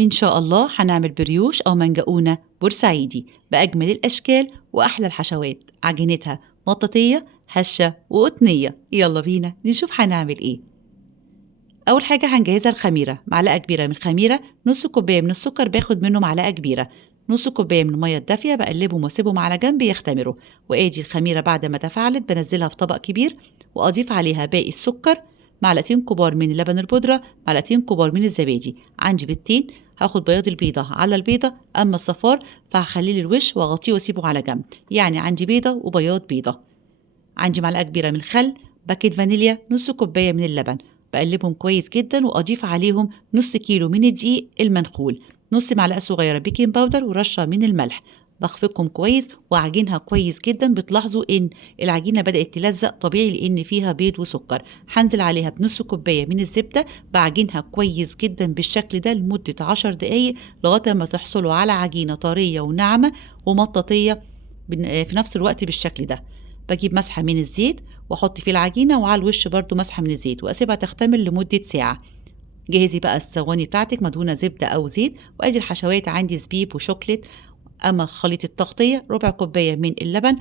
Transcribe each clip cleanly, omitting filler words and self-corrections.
إن شاء الله هنعمل بريوش أو منجقونة بورسعيدي بأجمل الأشكال وأحلى الحشوات. عجينتها مطاطية هشة وقطنية. يلا بينا نشوف هنعمل إيه. أول حاجة هنجهزها الخميرة. معلقة كبيرة من الخميرة، نص كوباية من السكر باخد منه معلقة كبيرة، نص كوباية من المية الدافية بقلبهم واسيبهم على جنب يختمروا. وآجي الخميرة بعد ما تفاعلت بنزلها في طبق كبير وأضيف عليها باقي السكر، معلقتين كبار من اللبن البودرة، معلقتين كبار من الزبادي. عندي بيضتين، هاخد بياض البيضة على البيضة، أما الصفار فهخليه للوش وأغطيه وأسيبه على جنب. يعني عندي بيضة وبياض بيضة. عندي معلقة كبيرة من الخل، باكيت فانيليا، نص كوباية من اللبن. بقلبهم كويس جدا وأضيف عليهم نص كيلو من الدقيق المنخول، نص معلقة صغيرة بيكنج باودر ورشة من الملح. بخفقهم كويس وأعجنها كويس جدا. بتلاحظوا إن العجينة بدأت تلزق طبيعي لأن فيها بيض وسكر. هنزل عليها بنص كوباية من الزبدة، بعجنها كويس جدا بالشكل ده لمدة 10 دقايق لغاية ما تحصلوا على عجينة طرية وناعمة ومطاطية في نفس الوقت بالشكل ده. بجيب مسحة من الزيت واحط فيه العجينة وعلى الوش برضو مسحة من الزيت واسيبها تختمر لمدة ساعة. جهزي بقى الصواني بتاعتك مدهونة زبدة أو زيت. وأدي الحشوات، عندي زبيب وشوكليت. أما خليط التغطية ربع كوباية من اللبن،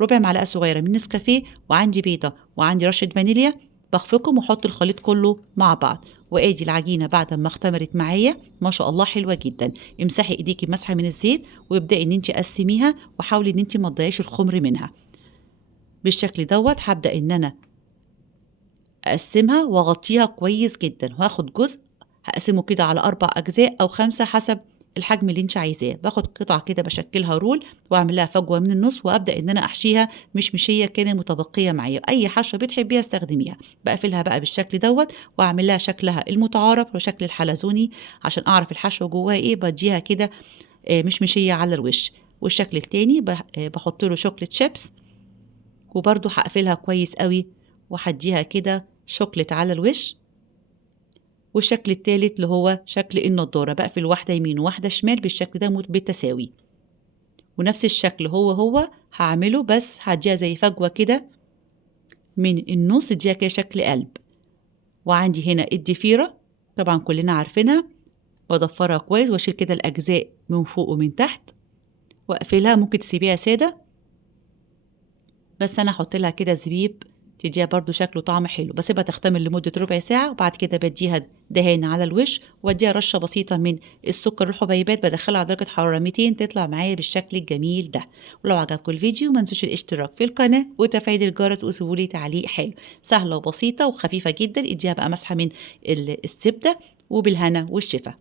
ربع معلقة صغيرة من نسكافيه، وعندي بيضة وعندي رشة فانيليا. بخفقهم واحط الخليط كله مع بعض. وادي العجينة بعد ما اختمرت معايا ما شاء الله حلوة جدا. امسحي ايديكي مسحة من الزيت وابدأي ان انت قسميها وحاولي ان انت ما تضيعيش الخمر منها. بالشكل دوت هبدأ ان انا اقسمها واغطيها كويس جدا، وهاخد جزء هقسمه كده على 4 أجزاء أو 5 حسب الحجم اللي انت عايزاه. باخد قطعة كده بشكلها رول واعمل لها فجوة من النص وابدأ ان انا احشيها مشمشية كانت متبقية معايا. اي حشوة بتحبيها استخدميها. بقفلها بقى بالشكل دوت واعمل لها شكلها المتعارف وشكل الحلزوني. عشان اعرف الحشوة جواها ايه بديها كده مشمشية على الوش. والشكل التاني بحط له شوكليت شيبس وبرضو هقفلها كويس قوي وهديها كده شوكليت على الوش. والشكل التالت اللي هو شكل النضارة بقفل واحدة يمين وواحدة شمال بالشكل ده بالتساوي. ونفس الشكل هو هعمله بس هديها زي فجوة كده من النص، اديها كده شكل قلب. وعندي هنا الضفيرة طبعا كلنا عارفينها، بضفرها كويس واشيل كده الأجزاء من فوق ومن تحت واقفلها. ممكن تسيبيها سادة بس انا احط لها كده زبيب تديها برضو شكل وطعم حلو. بسيبها تختمر لمدة ربع ساعة وبعد كده بديها دهان على الوش واديها رشة بسيطة من السكر والحبيبات. بدخلها على درجة حرارة 200 تطلع معايا بالشكل الجميل ده. ولو عجبكم الفيديو ما تنسوش الاشتراك في القناة وتفعيل الجرس وسيبوا لي تعليق حلو. سهلة وبسيطة وخفيفة جدا. اديها بقى مسحة من الزبدة وبالهنا والشفا.